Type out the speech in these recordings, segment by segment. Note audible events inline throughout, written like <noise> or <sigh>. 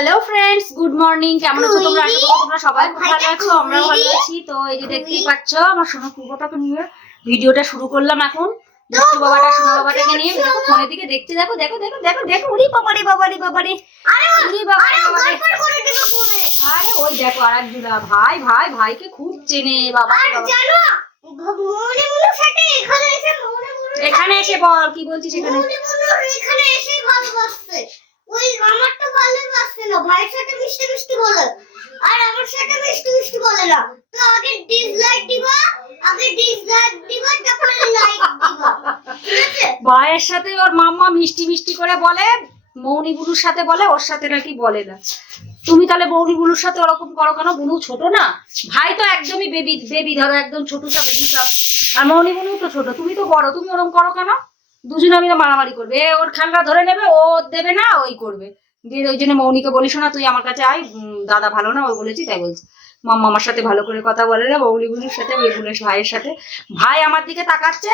Hello friends good morning কেমন আছো তোমরা? আশা করি তোমরা সবাই ভালো আছো আমরা ভালো আছি। তো এই যে দেখতেই পাচ্ছ আমার সোনা পূর্বটাকে নিয়ে ভিডিওটা শুরু করলাম এখন। দুষ্টু বাবাটা সোনা বাবাটাকে নিয়ে দেখো ফোনের দিকে দেখতে দেখো দেখো দেখো দেখো দেখো। উরি বাবারে বাবারে বাবারে উরি বাবারে বাবারে আরে ওই দেখো আর একজুড়া ভাই ভাই ভাইকে খুব চেনে বাবা জানো মনে মনে বাবা। এখানে এসে এখানে এসে বল কি বলছিস এখানে? ওই আমারটা ভালোবাসছে না। ভাইয়ের সাথে মিষ্টি মিষ্টি বলে। আর আমার সাথে মিষ্টি মিষ্টি বলে না। তো আগে ডিসলাইক দিবা, আগে ডিসলাইক দিবা, তারপরে লাইক দিবা। ভাইয়ের সাথে ওর মাম্মা মিষ্টি মিষ্টি করে বলে মৌনি বুলুর সাথে বলে, ওর সাথে নাকি বলে না। তুমি তাহলে মৌনি বুলুর সাথে ওরকম করো কেন? বুনু ছোট না? ভাই তো একদমই বেবি বেবি, ধরো একদম ছোট সব বেবি সব আর মৌনি বুলু তো ছোট। তুমি তো বড়, তুমি ওরকম করো কেন? দুজনে মিলে মারামারি করবে। ওর খেলনা ধরে নেবে ও দেবে না ওই করবে। দিয়ে ওই জন্য মৌনিকে বলিস না তুই আমার কাছে আয়। দাদা ভালো না ওই বলেছি তাই বলছি। মাম্মা আমার সাথে ভালো করে কথা বলে না মৌলি বুলির সাথে ওই বুলের ভাইয়ের সাথে। ভাই আমার দিকে তাকাচ্ছে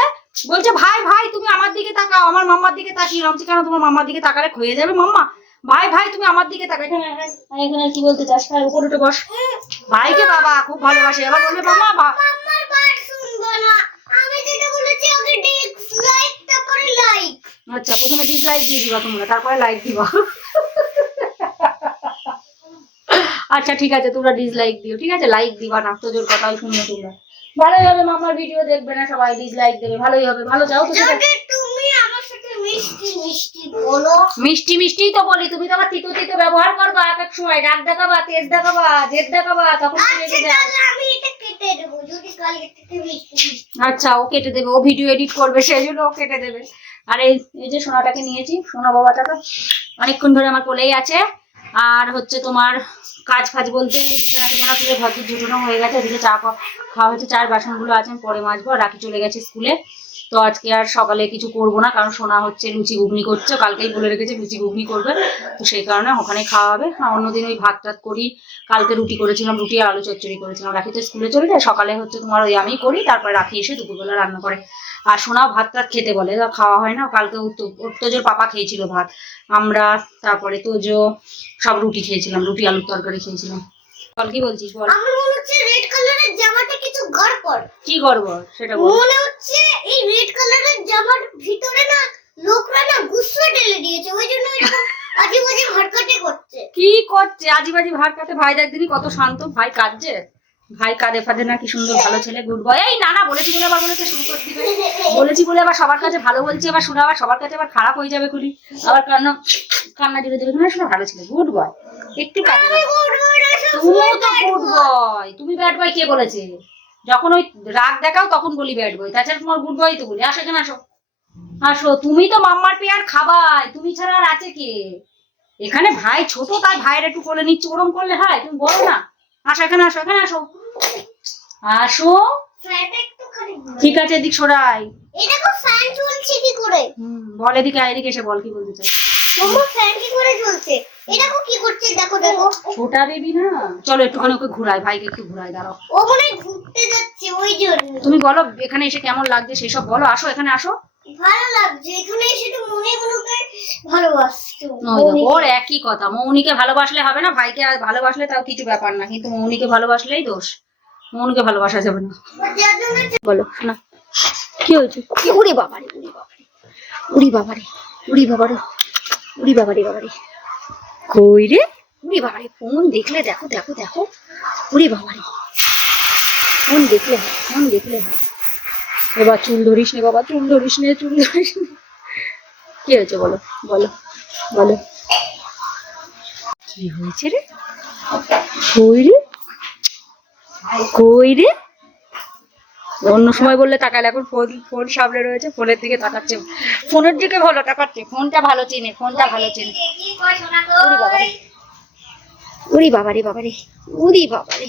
বলছে ভাই ভাই তুমি আমার দিকে তাকাও আমার মাম্মার দিকে তাকিয়ে রমছি কেন? তোমার মাম্মার দিকে তাকালে ক্ষয়ে যাবে মাম্মা? ভাই ভাই তুমি আমার দিকে এখানে এখানে, এখানে কি বলতে চাস? ভাই উপরে উঠে বস। ভাইকে বাবা খুব ভালোবাসে। এবার বলবে মাম্মা বা- আমার বাট শুনব না আমি যেটা বলেছি আগে ডিসলাইক তারপরে লাইক আচ্ছা প্রথমে ডিসলাইক দিয়ে দিবা তোমরা তারপরে লাইক দিবা। আচ্ছা ঠিক আছে তোমরা ডিসলাইক দিও ঠিক আছে? লাইক দিবা না তো জোর কথাই শুনবে তোমরা। ভালোই হবে মামার ভিডিও দেখবে না সবাই ডিসলাইক দেবে ভালোই হবে ভালো চাও তো তুমি আমার সাথে মিষ্টি মিষ্টি বলো। মিষ্টি মিষ্টিই তো বলি তুমি তো আবার তিতো তিতো ব্যবহার করবা এক এক সময় রাগ দেখাবা তেজ দেখাবা জেদ দেখাবা তখন আচ্ছা রেগে আমি এটা আচ্ছা ও কেটে দেবে, ও ভিডিও এডিট করবে, সেই জন্য ও কেটে দেবে। আর এই এই যে সোনাটাকে নিয়েছি, সোনা বাবাটাকে, অনেকক্ষণ ধরে আমার কোলেই আছে। আর হচ্ছে তোমার কাজ ফাজ বলতে, বিছানা তুলে ঘর দুটো হয়ে গেছে চা খাওয়া হয়েছে চার বাসনগুলো আছে পরে মাজবো রাখি চলে গেছে স্কুলে। তো আজকে আর সকালে কিছু করব না, কারণ সোনা হচ্ছে লুচি ঘুগনি করছে, কালকেই বলে রেখেছে লুচি ঘুগনি করবে, তো সেই কারণে ওখানে খাওয়া হবে। আর অন্যদিন ওই ভাত টাত করি, কালকে রুটি করেছিলাম, রুটি আর আলু চচ্চড়ি করেছিলাম। রাখি তো স্কুলে চলে যায়, সকালে হচ্ছে তোমার ওই আমি করি, তারপরে রাখি এসে দুপুরবেলা রান্না করে। আর সোনা ভাত টাত খেতে বলে খাওয়া হয় না, কালকে তোজোর পাপা খেয়েছিল ভাত আমরা তারপরে তোজো, সব রুটি খেয়েছিলাম, রুটি আলুর তরকারি খেয়েছিলাম। বল কি বলছিস বল? আমার মনে হচ্ছে রেড কালারের জামাটা কিছু গড়পড় কি করব সেটা বল। মনে হচ্ছে এই রেড কালারের জামার ভিতরে না লোকরা না গুস্সা ঢেলে দিয়েছে ওই জন্য এরকম <laughs> আজে বাজে হরকটে করছে। কি করছে? আজিবাজি ভাত কাটে ভাই একদিনই কত শান্ত। ভাই কাঁদছে? ভাই কাঁদে ফাঁদে না কি সুন্দর ভালো ছেলে গুড বয় এই না না বলেছি বলে আবার মনে হচ্ছে শুরু করতে। দিবে <laughs> বলেছি বলে আবার সবার কাছে ভালো বলছি আবার শোনা আবার সবার কাছে আবার খারাপ হয়ে যাবে খুলি। আবার কান্না কান্না দিলে দেবে না শোনা ভালো ছেলে গুড বয় একটু কাঁদে। তুমিও তো গুড বয় তুমি ব্যাড বয় কে বলেছে? যখন ওই রাগ দেখাও তখন বলি ব্যাড বয় তাছাড়া তোমার গুড বয় তো বলি। আসো এখানে আসো। আসো। তুমি তো মাম্মার পেয়ার খাবাই। তুমি ছাড়া আর আছে কে? এখানে ভাই ছোট তাই ভাইয়ের একটু কোলে নিচ্ছে। ওরম করলে হয়? তুমি বলো না। আসো এখানে আসো এখানে আসো। আসো। ঠিক আছে এদিক সরাই। এই দেখো ফ্যান চলছে কি করে? বল এদিকে এদিকে এসে বল কি বলতে চাই মোমো ফ্যান কি করে চলছে এই দেখো কি করছে? দেখো দেখো। ছোটা বেবি না? চলো একটুখানি ওকে ঘুরাই ভাইকে একটু ঘুরাই দাঁড়াও। ও মনে ঘুরতে যাচ্ছে ওই জন্য। তুমি বলো এখানে এসে কেমন লাগছে সেসব বলো। আসো এখানে আসো। ভালো লাগছে এখানে এসে তো মনে মনে ভালোবাসছো। ওর একই কথা। মৌনিকে ভালোবাসলে হবে না ভাইকে আর ভালোবাসলে তাও কিছু ব্যাপার না। কিন্তু মৌনিকে ভালোবাসলেই দোষ। মৌনিকে ভালোবাসা যাবে না। বলো শোনা। কি হয়েছে? উড়ি বাবারে উড়ি বাবারে। উড়ি বাবারে উড়ি বাবারে। উড়ি বাবারে বাবারে কই রে? উড়ি বাবারে ফোন দেখলে দেখো দেখো দেখো। উড়ি বাবারে ফোন দেখলে হয় ফোন দেখলে। হয় এবার চুল ধরিস নে বাবা চুল ধরিস নে চুল ধরিস নে। কি হয়েছে বলো বলো বলো। কি হয়েছে রে? কই রে? কই রে? অন্য সময় বললে তাকালে এখন ফোন ফোন সামনে রয়েছে, ফোনের দিকে তাকাচ্ছে। ফোনের দিকে ভালো তাকাচ্ছে, ফোনটা ভালো চেনে, ফোনটা ভালো চেনে। উড়ি বাবারে বাবারে উড়ি বাবারে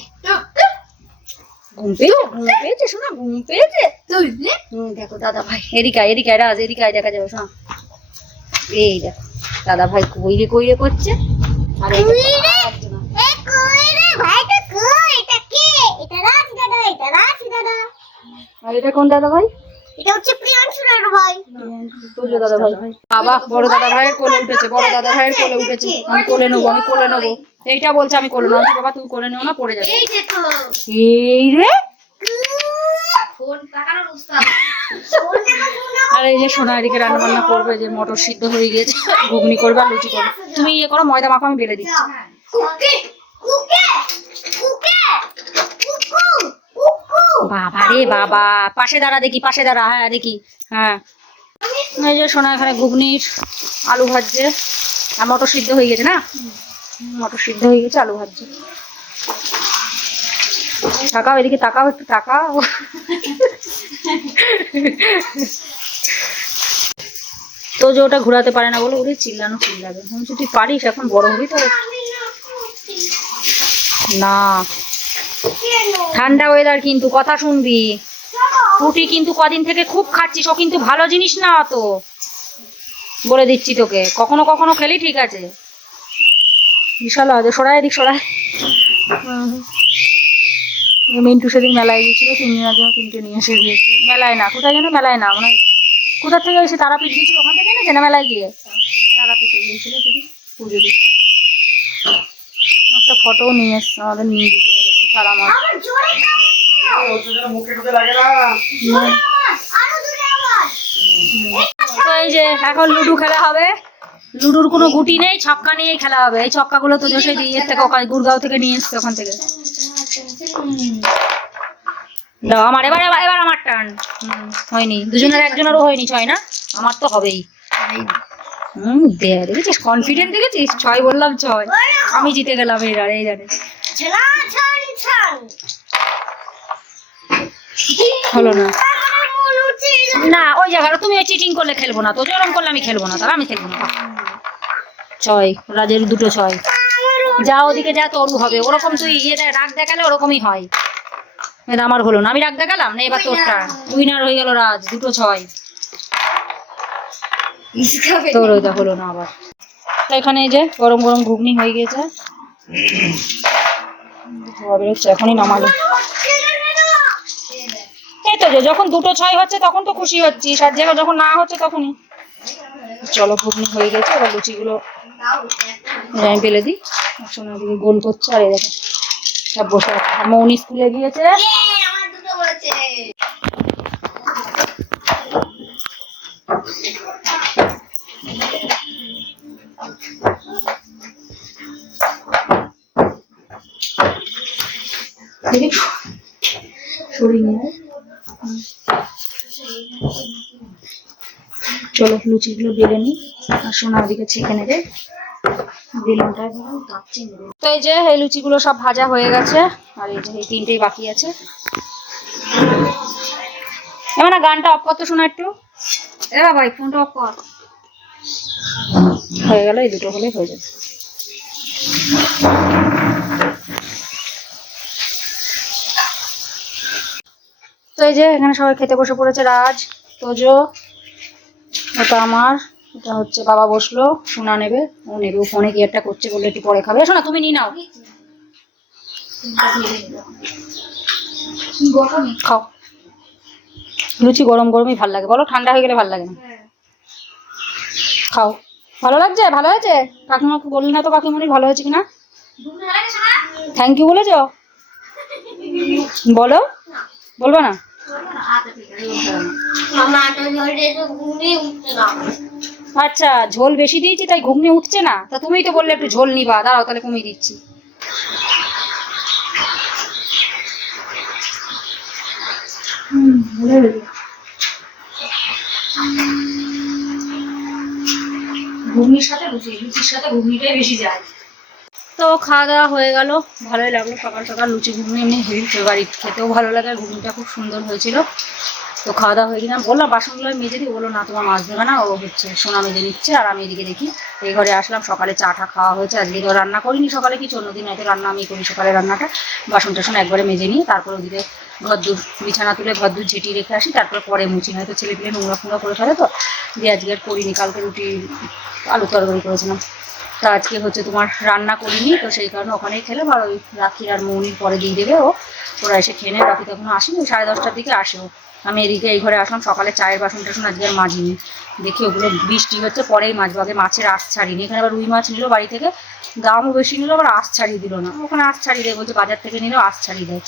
ঘুম পেয়েছে? ঘুম পেয়েছে শোনা ঘুম পেয়েছে? হুম, দেখো দাদা ভাই, এদিকে এদিকে রাজ, এদিকে দেখা যাবে শোনা এই দেখো, দাদা ভাই কইরে কইরে করছে। আর এই দেখো, আর একজন আছে। এ কই রে ভাইটা কই এটা কে এটা রাজ দাদা এটা রাজ দাদা আর এটা কোন দাদা ভাই? এটা হচ্ছে প্রিয়াংশু ছোট ভাই। তোজো দাদা ভাই। বাবা বড় দাদা ভাইয়ের কোলে উঠেছে বড় দাদা ভাইয়ের কোলে উঠেছে। আমি কোলে নেব আমি কোলে নেব। এইটা বলছে আমি কোলে নেব। বাবা তুমি কোলে নেও না পড়ে যাবে। এই রে। আর এই যে সোনা এদিকে রান্না বান্না করবে যে মটর সিদ্ধ হয়ে গিয়েছে ঘুগনি করবে আর লুচি করবে। তুমি ইয়ে করো ময়দা মাখো আমি বেলে দিচ্ছি। বাবা রে বাবা। পাশে দাঁড়া দেখি, পাশে দাঁড়া হ্যাঁ দেখি হ্যাঁ। এই যে এখানে ঘুগনির আলু ভাজছে। আর মটর সিদ্ধ হয়ে গেছে না? মটর সিদ্ধ হয়ে গেছে, আলু ভাজছে। তাকাও এদিকে, তাকাও একটু, তাকাও। তো যে ওটা ঘোরাতে পারে না বলে, ওরে চিল্লানো চিল্লাবে। তুই পারিস, এখন বড় হবি তো? না। ঠান্ডা ওয়েদার কিন্তু, কথা শুনবি। রুটি কিন্তু কদিন থেকে খুব খাচ্ছিস, ও কিন্তু ভালো জিনিস না অত। বলে দিচ্ছি তোকে, কখনো কখনো খেলি ঠিক আছে। বিশাল আছে সরাই এদিক, সরাই। মিন্টু সেদিন মেলায় গিয়েছিল তিন দিনের জন্য তিনটে নিয়ে এসে দিয়েছে মেলায় না, কোথায় যেন মেলায় না মানে কোথা থেকে এসে তারাপীঠ গিয়েছিল, ওখান থেকে না মেলায় গিয়ে? তারাপীঠে গিয়েছিল পুজো দিতে। একটা ফটোও নিয়ে এসছে, আমাদের নিয়ে তো এই যে এখন লুডো খেলা হবে। লুডুর কোনো গুটি নেই ছক্কা নিয়েই খেলা হবে। এই ছক্কাগুলো তো জোসে দিয়ে থেকে ওখানে গুড়গাঁও থেকে নিয়ে এসছে ওখান থেকে। দাও আমার এবার এবার এবার আমার টার্ন হয়নি। দুজনের একজনেরও হয়নি ছয় না? আমার তো হবেই। হুম দে দেখেছিস? কনফিডেন্ট দেখেছিস? ছয় বললাম ছয়। আমি জিতে গেলাম এবার এই জানে। ছেলা ছান ছান হলো না। আমার না ওই জায়গাটা তুমি চিটিং করলে খেলব না তো জরম করলে আমি খেলব না তাহলে আমি খেলব না। ছয় রাজের দুটো ছয়। যা ওদিকে যা তরু হবে ওরকম তুই ইয়ে দে- রাগ দেখালে ওরকমই হয়। এটা আমার হলো না আমি রাগ দেখালাম না এবার তোরটা। উইনার হয়ে গেল রাজ দুটো ছয়। তোর ওইটা হলো না আবার। তো এখানে এই যে গরম গরম ঘুগনি হয়ে গেছে ধোয়া এখনই নামালো এই তো যখন দুটো ছয় হচ্ছে, তখন তো খুশি হচ্ছি আর জায়গা যখন না হচ্ছে, তখনই। চলো, ঘুগনি হয়ে গেছে, এবার লুচিগুলো আমি ফেলে দিই। সোনা দিকে গোল করছে, আর দেখো, সব বসে আছে। মৌনি স্কুলে গিয়েছে। আমার দুটো বলেছে দেখি সরিয়ে নিয়ে আয়। চলো লুচিগুলো বেলে নি। আর সোনা ওদিকে ছেঁকে নেবে। তো এই যে এই লুচিগুলো সব ভাজা হয়ে গেছে। আর এই যে এই তিনটেই বাকি আছে। এবার না গানটা অফ করতে শোনা একটু। এ এই ফোনটা অফ কর। হয়ে গেল এই দুটো হলেই হয়ে যাবে। এই যে এখানে সবাই খেতে বসে পড়েছে। রাজ, তোজো, ওটা আমার এটা হচ্ছে বাবা বসল, সোনা নেবে, ও নেবে, ও ফোনে কি একটা করছে বলে একটু পরে খাবে। শোনা তুমি নিয়ে নাও। খাও। লুচি গরম গরমই ভালো লাগে। বলো, ঠান্ডা হয়ে গেলে ভালো লাগে না। খাও। ভালো লাগছে? ভালো হয়েছে? কাকিমাকে বললি না তো কাকিমণি, ভালো হয়েছে কিনা? থ্যাংক ইউ বলেছ? বলো। বলব না মামা তো জোরে তো ঘুরে উঠছে না আচ্ছা ঝোল বেশি দিয়েছি তাই ঘুগনি উঠছে না? তা তুমি তো বললে একটু ঝোল নিবা দাঁড়াও তাহলে কমিয়ে দিচ্ছি। ঘুগনির সাথে লুচি লুচির সাথে ঘুগনিটাই বেশি যায়। তো খাওয়া দাওয়া হয়ে গেল ভালোই লাগল সকাল সকাল লুচি ঘুগনি এমনি হেভি ফেভারিট খেতেও ভালো লাগে আর ঘুগনিটা খুব সুন্দর হয়েছিল। তো খাওয়া দাওয়া হয়ে কিনা বললাম, বাসনগুলো আমি মেজে দিই। বলল, না, তোমার মাছ দেবে না। ও হচ্ছে সোনা মেজে নিচ্ছে। আর আমি এদিকে দেখি, এই ঘরে আসলাম। সকালে চাটা খাওয়া হয়েছে। আজকে তো রান্না করিনি সকালে কিছু, অন্যদিন হয়তো রান্না আমি করি সকালে রান্নাটা। বাসন টাসন একবারে মেজে নিই। তারপর ওদিকে ঘরদুর বিছানা তুলে ঘরদুর ঝেঁটিয়ে রেখে আসি। তারপরে পরে মুছি। হয়তো ছেলে পেলে নোংরা ফোংরা করে ফেলে তো, দিয়ে আজকে আর করিনি। কালকে রুটি, আলু তরকারি করেছিলাম। তা আজকে হচ্ছে তোমার রান্না করিনি। তো সেই কারণে ওখানেই খেলে বা ওই রাখির আর মৌনির পরে দিয়ে দেবে ও। ওরা এসে খেয়ে নেয়। রাখি তখন আসেনি। সাড়ে দশটার দিকে আসে ও। আমি এদিকে এই ঘরে আসলাম, সকালে চায়ের বাসন টাসন আজকে আর মাজিনি দেখি ওগুলো বৃষ্টি হচ্ছে, পরেই মাছবো আগে মাছের আশ ছাড়িনি। এখানে আবার রুই মাছ নিল বাড়ি থেকে দামও বেশি নিল, আবার আশ ছাড়িয়ে দিল না। ওখানে আশ ছাড়িয়ে দেয় বলছে, বাজার থেকে নিলেও আশ ছাড়িয়ে দেয়।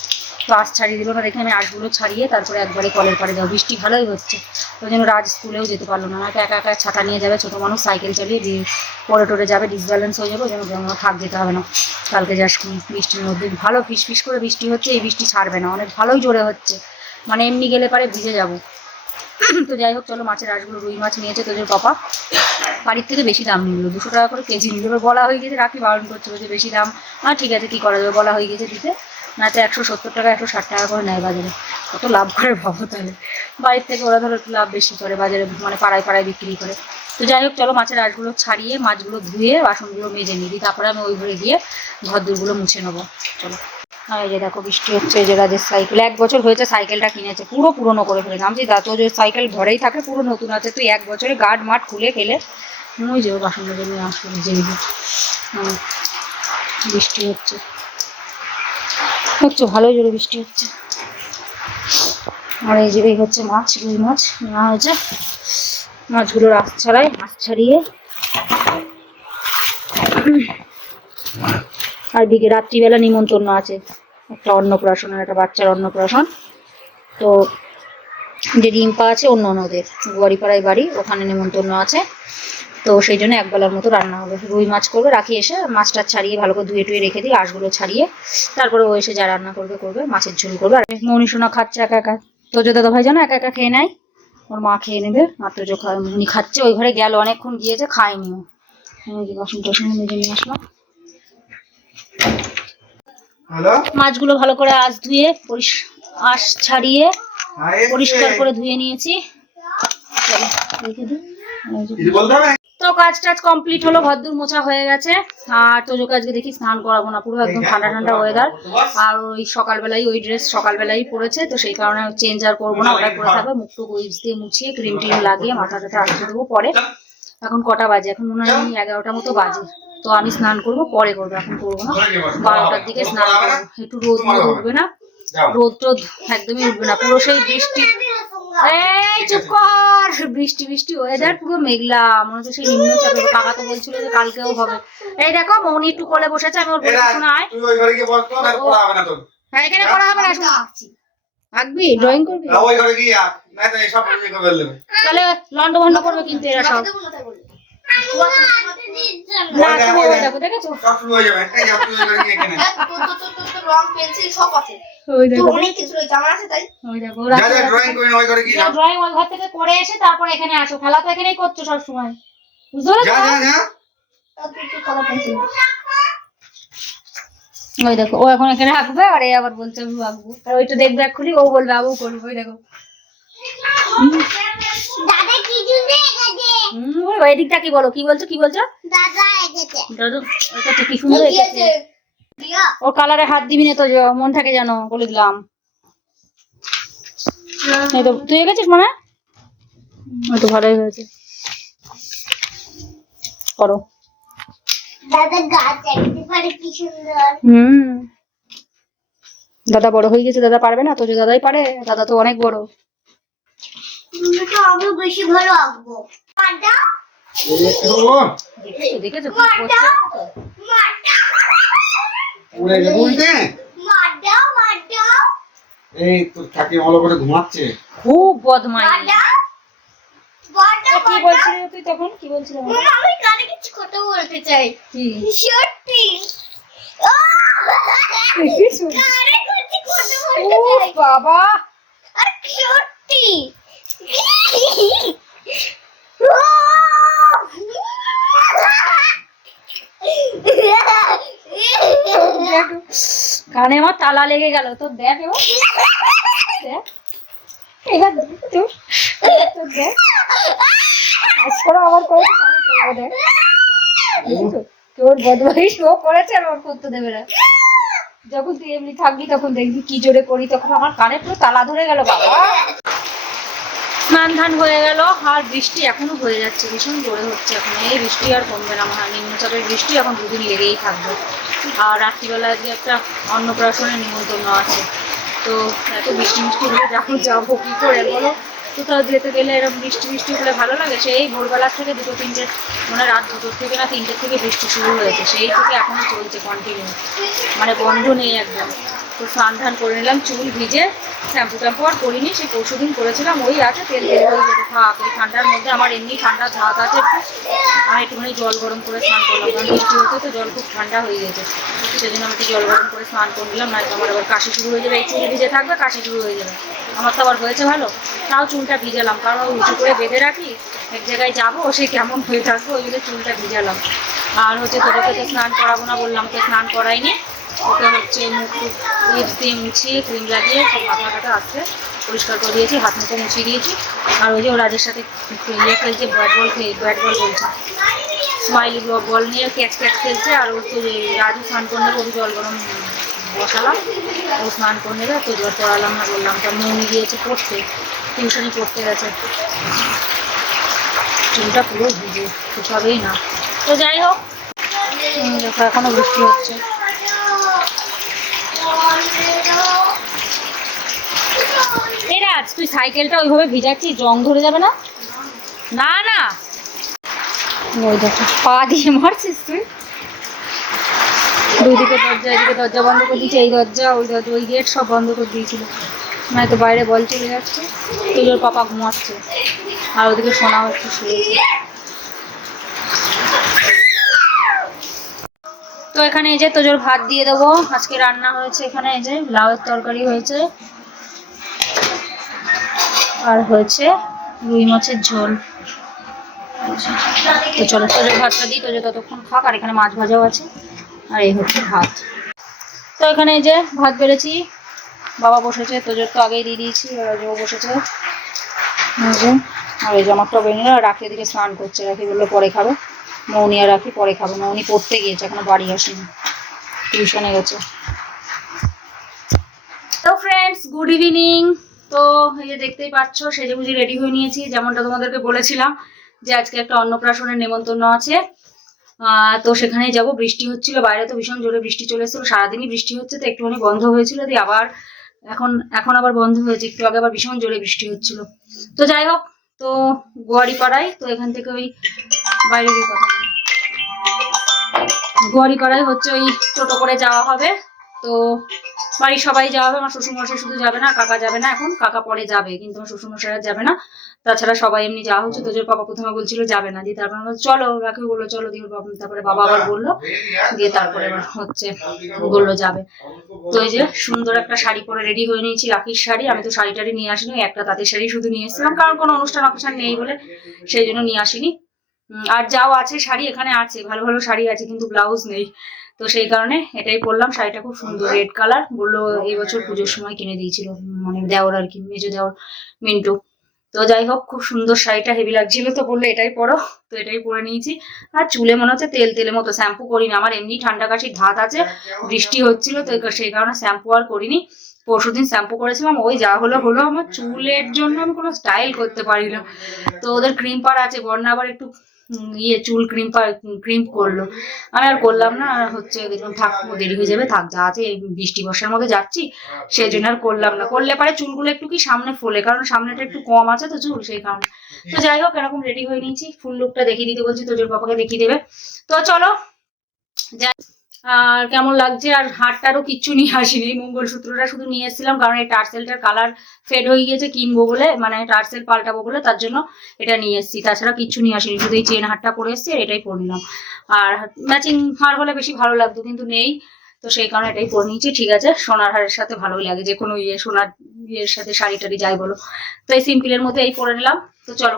তো আশ ছাড়িয়ে দিল না, দেখে আমি আশগুলো ছাড়িয়ে তারপরে একবারে কলের পাড়ে যাও বৃষ্টি ভালোই হচ্ছে। ওই জন্য রাজ স্কুলেও যেতে পারল না। একা একা একা ছাতা নিয়ে যাবে, ছোটো মানুষ, সাইকেল চালিয়ে দিয়ে পরে টোরে যাবে ডিসব্যালেন্স হয়ে যাবে, ওই জন্য থাক যেতে হবে না। কালকে যাস বৃষ্টির মধ্যে। ভালো ফিস ফিস করে বৃষ্টি হচ্ছে, এই বৃষ্টি ছাড়বে না। অনেক ভালোই জোরে হচ্ছে। মানে এমনি গেলে পারে ভিজে যাব। তো যাই হোক, চলো মাছের আঁশগুলো, রুই মাছ নিয়েছে তোদের পাপা। বাড়ির থেকে বেশি দাম নিল, দুশো টাকা করে কেজি নিল। এবার বলা হয়ে গেছে রাখি, বারণ করছে যে বেশি দাম। আর ঠিক আছে, কী করা যাবে বলা হয়ে গেছে দিতে। না তো একশো সত্তর টাকা, একশো ষাট টাকা করে নেয় বাজারে। কত লাভ করে ভাবো তাহলে? বাড়ির থেকে ওরা ধরো একটু লাভ বেশি করে, বাজারে মানে পাড়ায় পাড়ায় বিক্রি করে। তো যাই হোক, চলো মাছের আঁশগুলো ছাড়িয়ে, মাছগুলো ধুয়ে, বাসনগুলো মেজে নিই। দিই তারপরে আমি ওই ঘরে গিয়ে ঘর দূরগুলো মুছে নেব। চলো। আর এই যে দেখো বৃষ্টি হচ্ছে এই যে রাজের সাইকেল এক বছর হয়েছে সাইকেলটা কিনেছে পুরো পুরনো করে ফেলেছে। আমি দা তো যে সাইকেল ঘরেই থাকে পুরো নতুন আছে। তুই এক বছরে গার্ড মাঠ খুলে খেলে ওই যে বাসন মেজে নিয়ে যে হুম, বৃষ্টি হচ্ছে। হচ্ছে ভালোই জোরে বৃষ্টি হচ্ছে। আর এই যে হচ্ছে মাছ রুই মাছ। নেওয়া হয়েছে মাছগুলো রাস ছাড়াই মাছ ছাড়িয়ে। আর দিকে রাত্রিবেলা নিমন্ত্রণ আছে। একটা অন্নপ্রাশন আর একটা বাচ্চার অন্নপ্রাশন। তো যে রিম্পা আছে অন্য অন্যদের। গোয়ারিপাড়ায় বাড়ি, ওখানে নিমন্ত্রণ আছে। তো সেই জন্য একবেলার মতো রান্না হবে। রুই মাছ করবে, রাখি এসে মাছটা ছাড়িয়ে ভালো করে ধুয়ে টুয়ে রেখে দিই, আঁশগুলো ছাড়িয়ে তারপরে ও এসে যা রান্না করবে করবে, মাছের ঝোল করবে। আর মৌনি সোনা খাচ্ছে একা একা। তোজো দাদা ভাই জানো, একা একা খেয়ে নেয়? ওর মা খেয়ে নেবে। তোজো খায় উনি খাচ্ছে, ওই ঘরে গেল, অনেকক্ষণ গিয়েছে, খায়নি যে বাসন টাসন মেজে নিয়ে আসলাম মাছগুলো ভালো করে আঁশ ধুয়ে আঁশ ছাড়িয়ে হ্যাঁ, পরিষ্কার করে ধুয়ে নিয়েছি। তো কাজ টাজ কমপ্লিট হলো ঘরদুর মোছা হয়ে গেছে। আর তোজোকে আজকে দেখি স্নান করাবো না পুরো একদম ঠান্ডা ঠান্ডা ওয়েদার আর ওই সকালবেলায় ওই ড্রেস সকালবেলাই পরেছে তো সেই কারণে চেঞ্জ আর করব না ওটা পরে থাকবে মুখটু উইপস দিয়ে মুছিয়ে ক্রিম টিম লাগিয়ে মাথা টাথা আসতে দেবো পরে। এখন কটা বাজে? এখন মনে হয় এগারোটা মতো বাজে। তো আমি স্নান করব পরে করব এখন করব না। বারোটার দিকে স্নান করব। একটু রোদ রোদ উঠবে না। রোদ টোদ একদমই উঠবে না। পুরো সেই বৃষ্টি। এই চুপ কর। বৃষ্টি বৃষ্টি ওয়েদার পুরো মেঘলা। মনে হচ্ছে সেই নিম্নচাপে। কাকা তো বলছিল যে কালকেও হবে। এই দেখো মৌনি একটু কোলে বসেছে আমি ওর না তোর। হ্যাঁ এখানে করা হবে না শোনা। আঁকবি ড্রয়িং করবি? ওই ঘরে গিয়ে আঁক, নয়তো এসব ইয়ে তাহলে লন্ড ভন্ড করবে কিন্তু এরা সব। হয়ে তারপর এখানে আসো। খেলা তো এখানেই করছ সব সময় বুঝতে ওই দেখো ও এখন এখানে আঁকবে আর এই আবার বলছে আমি আঁকবো আর ওইটা দেখবে এক্ষুনি ও বলবে আবু করব। ওই দেখো। দাদা ওই কি বলো? কি বলছো? কি বলছো? দাদা কি সুন্দর এঁকেছে। ওর কালারে হাত দিবি না তো মন থাকে জানো বলে দিলাম। তুই এঁকেছিস মানে? তো ভালোই হয়েছে। করো। দাদা গাছ একতে পারে কি সুন্দর। হুম। দাদা বড় হয়ে গেছে দাদা পারবে না তো দাদাই পারে দাদা তো অনেক বড়। তুমি আরও বেশি ভালো আঁকবো। মাটা দেখেছ দেখেছ মাটা উল্টে। মাটা মাটা এই তোর কাকি ভালো করে ঘুমাচ্ছে। খুব বদমাই মাটা মাটা কি বলছিলি তুই তখন? কি বলছিলি আমি কানে কিছু কথা বলতে চাই। কি? সত্যি? কানে কিছু কথা বলতে চাই। বাবা! আর সত্যি? কানে আমার তালা লেগে গেল, তো দেখ দেখ। তোর করেছে আর করতে দেবে না। যখন তুই এমনি থাকবি, তখন দেখবি কি জোরে করি, তখন আমার কানে পুরো তালা ধরে গেল, বাবা। স্নান ধান হয়ে গেল, আর বৃষ্টি এখনও হয়ে যাচ্ছে, ভীষণ জোরে হচ্ছে এখন। এই বৃষ্টি আর কমবে না মনে নিম্নচাপের বৃষ্টি এখন দুদিন লেগেই থাকবে। আর রাত্রিবেলা আজকে একটা অন্নপ্রাশনের নিমন্ত্রণ আছে, তো এত বৃষ্টি মিষ্টি হলে যখন যাব কি করে বলো? কোথাও যেতে গেলে এরকম বৃষ্টি বৃষ্টি হলে ভালো লাগে? সেই ভোরবেলার থেকে দুটো তিনটে মানে রাত দুটোর থেকে না তিনটের থেকে বৃষ্টি শুরু হয়েছে, সেই থেকে এখনও চলছে কন্টিনিউ মানে বন্ধ নেই একদম। তো স্নান ধান করে নিলাম, চুল ভিজে শ্যাম্পু ট্যাম্পু আর করিনি সেই পরশু দিন করেছিলাম, ওই আছে, তেল তেল যেতে থাক ওই ঠান্ডার মধ্যে আমার এমনি ঠান্ডা ধাত আছে আমি একটুখানি জল গরম করে স্নান করলাম। কারণ বৃষ্টি হতে তো, জল খুব ঠান্ডা হয়ে গেছে। জন্য আমি জল গরম করে স্নান করে নিলাম নয়তো আমার আবার কাশি শুরু হয়ে যাবে। এই চুল ভিজে থাকবে, কাশি শুরু হয়ে যাবে। আমার তো আবার হয়েছে ভালো। তাও চুলটা ভিজালাম। কারণ উঁচু করে বেঁধে রাখি, এক জায়গায় যাব, সে কেমন হয়ে থাকবে, ওই জন্য চুলটা ভিজালাম। আর হচ্ছে তোকে তো স্নান করাবো না বললাম, তো স্নান করাইনি। ওকে হচ্ছে মুখ লিপস দিয়ে মুছিয়ে ক্রিম লাগিয়ে সব মাথা পরিষ্কার করে দিয়েছি হাত মুখে মুছিয়ে দিয়েছি আর ওই যে ও রাজের সাথে ইয়ে খেলছে ব্যাট বল খেয়ে ব্যাট বল বলছে স্মাইলি বল নিয়ে ক্যাচ ক্যাচ খেলছে আর ওর তো রাজু স্নান করে নেবে ওর জল গরম বসালাম ও স্নান করে নেবে তো জল পড়ালাম না বললাম তো মৌনি গিয়েছে পড়তে টিউশনি পড়তে গেছে চুলটা পুরো ভিজে সবেই না তো যাই হোক উম, দেখো এখনও বৃষ্টি হচ্ছে এই তুই সাইকেলটা ওইভাবে ভিজাচ্ছিস, জং ধরে যাবে না? না না। ওই দেখো, পা দিয়ে মারছিস তুই। দুদিকে দরজা, এদিকে দরজা বন্ধ করে দিয়েছে, এই দরজা, ওই দরজা, ওই গেট সব বন্ধ করে দিয়েছিল। নয়তো বাইরে বল চলে যাচ্ছে। তুলোর পাপা ঘুমাচ্ছে। আর ওদিকে সোনাও একটু শুয়েছে তো এখানে এই যে তোজোর ভাত দিয়ে দেবো। আজকে রান্না হয়েছে এখানে এই যে লাউয়ের তরকারি হয়েছে। আর হয়েছে রুই মাছের ঝোল। তো চলো, তোজোর ভাতটা দিই, তোজো ততক্ষণ খাক, আর এখানে মাছ ভাজাও আছে, আর এই হচ্ছে ভাত। তো এখানে যে ভাত বেড়েছি, বাবা বসেছে, তোজোর তো আগেই দিয়ে দিয়েছি, এবার ও বসেছে। আর এই যে আমার টবে নিল রাখি ওদিকে স্নান করছে, রাখি বলল পরে খাবে। মৌনি আর রাখি পরে খাবে, মৌনি পড়তে গিয়েছে, এখনও বাড়ি আসেনি, টিউশনে গেছে। তো ফ্রেন্ডস গুড ইভিনিং তো এই যে দেখতেই পাচ্ছ, সেজে বুঝি রেডি হয়ে নিয়েছি, যেমনটা তোমাদেরকে বলেছিলাম যে আজকে একটা অন্নপ্রাশনের নেমন্তন্ন আছে। তো সেখানেই যাব। বৃষ্টি হচ্ছিল, বাইরে তো ভীষণ জোরে বৃষ্টি চলে এসেছিল, সারাদিনই বৃষ্টি হচ্ছে, তো একটুখানি বন্ধ হয়েছিল, দিয়ে আবার এখন এখন আবার বন্ধ হয়েছে, একটু আগে আবার ভীষণ জোরে বৃষ্টি হচ্ছিল। তো যাই হোক, তো গোয়ারিপাড়ায় তো এখান থেকে ওই বাইরে গিয়ে কথা। গোয়ারিপাড়ায় হচ্ছে ওই টোটো করে যাওয়া হবে, তো বাড়ির সবাই যাওয়া হবে, আমার শ্বশুরমশাই শুধু যাবে না, কাকা যাবে না এখন, কাকা পরে যাবে, কিন্তু আমার শ্বশুরমশাই আর যাবে না। তাছাড়া সবাই এমনি যাওয়া হচ্ছে তোজোর বাবা প্রথমে বলছিল যাবে না, দিয়ে তারপর চলো রাখি বলল, চলো, দিয়ে তারপরে বাবা আবার বলল, দিয়ে তারপরে হচ্ছে বলল যাবে। তো এই যে সুন্দর একটা শাড়ি পরে রেডি হয়ে নিয়েছি, রাখির শাড়ি, আমি তো শাড়ি টাড়ি নিয়ে আসিনি, একটা তাঁতের শাড়ি শুধু নিয়ে এসেছিলাম, কারণ কোনো অনুষ্ঠান অকেশন নেই বলে সেই জন্য নিয়ে আসিনি। আর যাও আছে শাড়ি, এখানে আছে, ভালো ভালো শাড়ি আছে, কিন্তু ব্লাউজ নেই। তো সেই কারণে এটাই পরলাম। শাড়িটা খুব সুন্দর রেড কালার বলল এই বছর পুজোর সময় কিনে দিয়েছিল। মানে দেওর আর কি, মেজো দেওর, মিন্টু। তো যাই হোক, খুব সুন্দর শাড়িটা হেভি লাগছিল তো বলল এটাই পরো। তো এটাই পরে নিয়েছি। আর চুলে মনে হচ্ছে তেল, তেলের মতো শ্যাম্পু করিনি। আমার এমনি ঠান্ডা কাশির ধাত আছে, বৃষ্টি হচ্ছিল তো সেই কারণে শ্যাম্পু আর করিনি। পরশুদিন শ্যাম্পু করেছিলাম। ওই যা হলো হলো। আমার চুলের জন্য আমি কোনো স্টাইল করতে পারি না তো ওদের ক্রিম পার আছে বন্যা আবার একটু ইয়ে চুল ক্রিম ক্রিম করল। আমি আর করলাম না, আর হচ্ছে দেখলাম থাক দেরি হয়ে যাবে, থাক, যা আছে বৃষ্টি বর্ষার মধ্যে যাচ্ছি, সেই জন্য আর করলাম না। করলে পরে চুলগুলো একটু কি সামনে ফোলে, কারণ সামনেটা একটু কম আছে তো চুল, সেই কারণে। তো যাই হোক, এরকম রেডি হয়ে নিয়েছি। ফুল লুকটা দেখিয়ে দিতে বলছি, তোজোর বাবাকে দেখিয়ে দেবে। তো চলো, যাই। আর কেমন লাগছে? আর হারটারও কিচ্ছু নিয়ে আসিনি। মঙ্গলসূত্রটা শুধু নিয়ে এসেছিলাম, কারণ এই টার্সেলটার কালার ফেড হয়ে গিয়েছে, কিনবো বলে মানে টার্সেল পাল্টাবো বলে, তার জন্য এটা নিয়ে এসেছি। তাছাড়া কিচ্ছু নিয়ে আসিনি, শুধু এই চেন হারটা পরে এসেছি আর এটাই পরে নিলাম। আর ম্যাচিং হার হলে বেশি ভালো লাগতো, কিন্তু নেই। তো সেই কারণে এটাই পরে নিয়েছি, ঠিক আছে? সোনার হারের সাথে ভালোই লাগে যে কোনো ইয়ে সোনার ইয়ের সাথে শাড়ি টাড়ি যাই বলো। তো এই সিম্পলের মধ্যে এই পরে নিলাম। তো চলো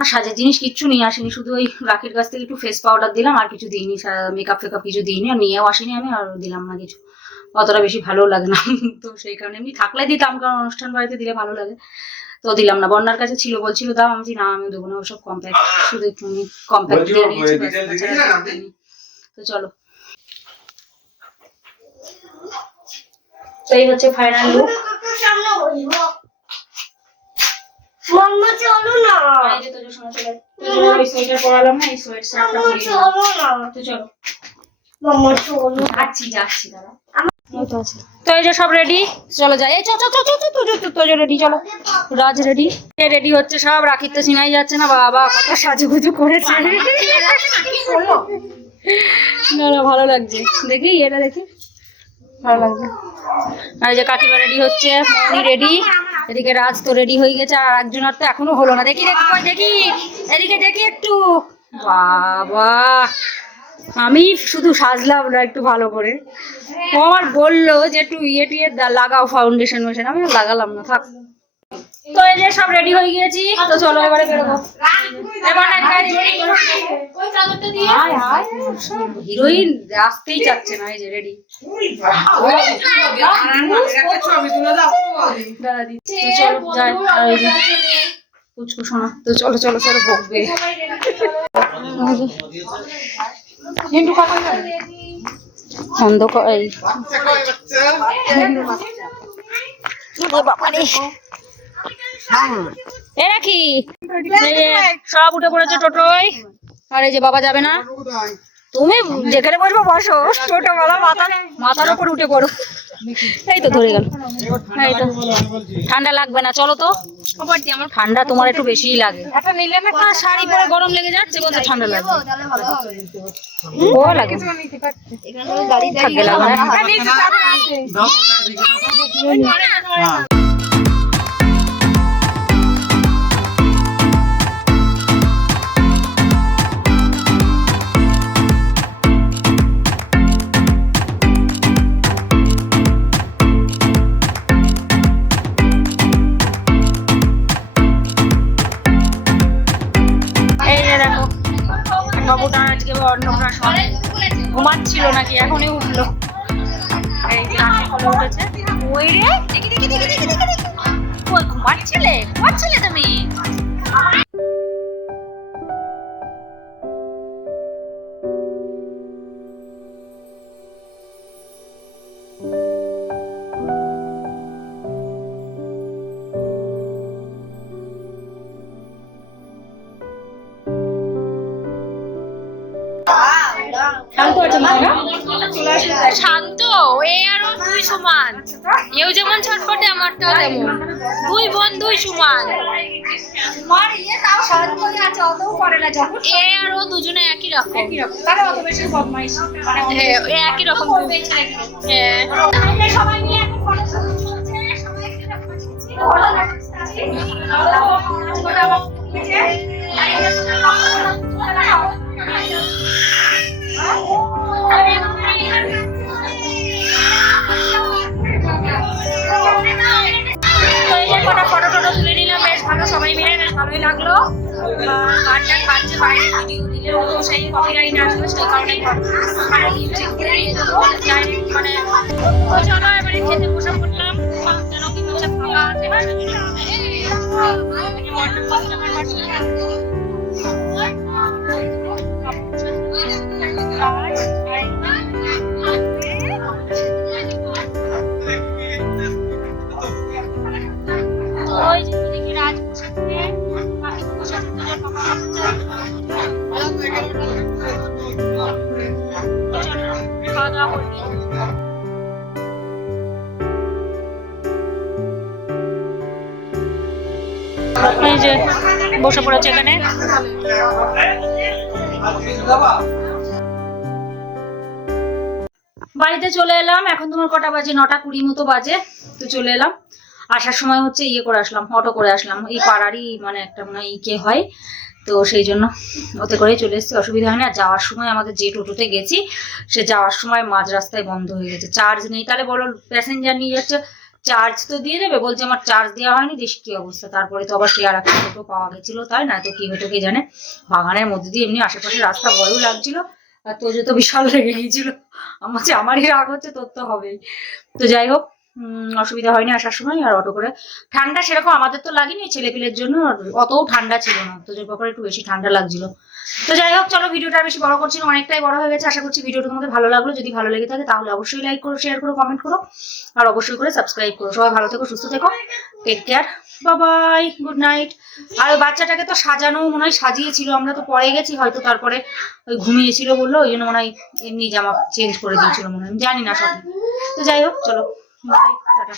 সাজের জিনিস কিচ্ছু নিয়ে আসিনি শুধু ওই রাখির কাছ থেকে একটু ফেস পাউডার দিলাম আর কিছু দিইনি মেকআপ ফেকআপ কিছু দিইনি আর নিয়েও আসিনি আমি আর দিলাম না কিছু। অতটা বেশি ভালো লাগে না। তো সেই কারণে এমনি থাকলে দিতাম কারণ অনুষ্ঠান বাড়িতে দিলে ভালো লাগে। তো দিলাম না বন্যার কাছে ছিল বলছিল দাও। আমি না আমি দেবো না ওসব কম্প্যাক্ট শুধু একটু কম্প্যাক্ট দিয়ে নিয়েছি। তো চলো। তো এই হচ্ছে ফাইনাল লুক মাম্মা চলো না। এই যে তোদের সময় চলে তোদের সোয়েটার পরালাম না এই সোয়েট শার্টটা মাম্মা পরিয়ে নিলাম। চলো না। তো চলো। মাম্মা চলো। যাচ্ছি যাচ্ছি দাদা তো এই যে সব রেডি চলো যাই। এই চল চল চল রেডি চলো রাজ রেডি রেডি হচ্ছে সব? রাখির তো চিনাই যাচ্ছে না? বাবা কত সাজুগুজু করেছে। না না ভালো লাগছে। দেখি এটা দেখি। ভালো লাগছে। আর এই যে কাকিমা রেডি হচ্ছে মনি রেডি এদিকে রাজ তো রেডি হয়ে গেছে, আর একজন আর তো এখনও হলো না। দেখি দেখি দেখি। এদিকে দেখি একটু। বাবা, আমি শুধু সাজলাম না একটু ভালো করে। ও আমার বলল যে, একটু ইয়ে টিয়ে লাগাও ফাউন্ডেশন মেশিন আমি লাগালাম না, থাক। তো এই যে সব রেডি হয়ে গিয়েছি তো চলো এবারে বেরোবো। এবার না গাড়ি ready করো। সব হিরোইন আসতেই চাচ্ছে না এই যে রেডি পুচকু শোনা তো চলো চলো চলো বকবে। অন্ধকার বাবারে এরা কি সব উঠে পড়েছে টোটোয়। আর এই যে বাবা যাবে না। তুমি যেখানে বসবো বসো। টোটো বাবা মাথা মাথার উপর উঠে পড়ো। এই তো ধরে গেল। এই তো। ঠান্ডা লাগবে না। চলো তো। ঠান্ডা তোমার একটু বেশিই লাগে। শাড়ি পরে গরম লেগে যাচ্ছে বলতে ঠান্ডা লাগবে। ও লাগে। থাকবে লাগবে বাবুটা আজকে অন্নপ্রাশন। ঘুমাচ্ছিল নাকি? এখনই উঠল। এই যে আজকে উঠেছে। ওই রে। দেখি দেখি দেখি দেখি দেখি দেখি। ঘুমাচ্ছিলে? ঘুমাচ্ছিলে তুমি? তেমন দুই বোন দুই সমান। মার ইয়ে তাও শান্ত আছে অতও করে না যখন। এ আর ও দুজনে একই রকম। একই রকম। তাহলে অত বেশি বদমাইশ মানে হ্যাঁ একই রকম? হ্যাঁ। সবাই এখন ফটো চলছে সবাই ফটো কটা ফটো টটো তুলে নিলাম, বেশ ভালো, সবাই মিলে বেশ ভালোই লাগল। গান টান বাজছে বাইরে ভিডিও দিলে ও সেই কপিরাইট আসবে সেই কারণে মানে চলো, এবারে খেতে বসে পড়লাম। যেন কি হচ্ছে? ফাঁকা আছে। বসে পড়েছে এখানে। বাড়িতে চলে এলাম। এখন তোমার কটা বাজে? নটা কুড়ি মতো বাজে। তো চলে এলাম। আসার সময় হচ্ছে ইয়ে করে আসলাম, অটো করে আসলাম। এই পাড়ারই মানে একটা মানে হয় কে হয়। তো সেই জন্য ওতে করেই চলে এসেছি। অসুবিধা হয় না যাওয়ার সময় আমাদের যে টোটোতে গেছি, সে যাওয়ার সময় মাঝ রাস্তায় বন্ধ হয়ে গেছে। চার্জ নেই। তাহলে বলো প্যাসেঞ্জার নিয়ে যাচ্ছে। চার্জ তো দিয়ে দেবে, বলছে আমার চার্জ দেওয়া হয়নি দেশ কি অবস্থা। তারপরে তো আবার শেয়ার একটা টোটো পাওয়া গেছিল তাই না, তো কি হতো কে জানে। বাগানের মধ্যে দিয়ে এমনি আশেপাশে রাস্তা ভয়ও লাগছিল, আর তোজো তো বিশাল রেগে গিয়েছিল। আমার যে আমারই রাগ হচ্ছে, তোর তো হবেই। তো যাই হোক অসুবিধা হয়নি আসার সময়, আর অটো করে। ঠান্ডা সেরকম আমাদের তো লাগেনি ছেলেপিলের জন্য অতও ঠান্ডা ছিল না। তোদের ব্যাপারে একটু বেশি ঠান্ডা লাগছিল। তো যাই হোক, চলো ভিডিওটা বেশি বড় করছি অনেকটাই বড় হয়ে গেছে। আশা করছি ভিডিওটা তোমাদের ভালো লাগল। যদি ভালো লেগে থাকে, তাহলে অবশ্যই লাইক করো শেয়ার করো কমেন্ট করো, আর অবশ্যই করে সাবস্ক্রাইব করো। সবাই ভালো থেকো, সুস্থ থেকো। Take care Babai good night আর ওই বাচ্চাটাকে তো সাজানো মনে হয় সাজিয়েছিল। আমরা তো পরে গেছি, হয়তো তারপরে ওই ঘুমিয়েছিল বলল, ওই জন্য মনে হয় এমনি জামা চেঞ্জ করে দিয়েছিল মনে হয়। জানি না তো তো যাই হোক, চলো। By tata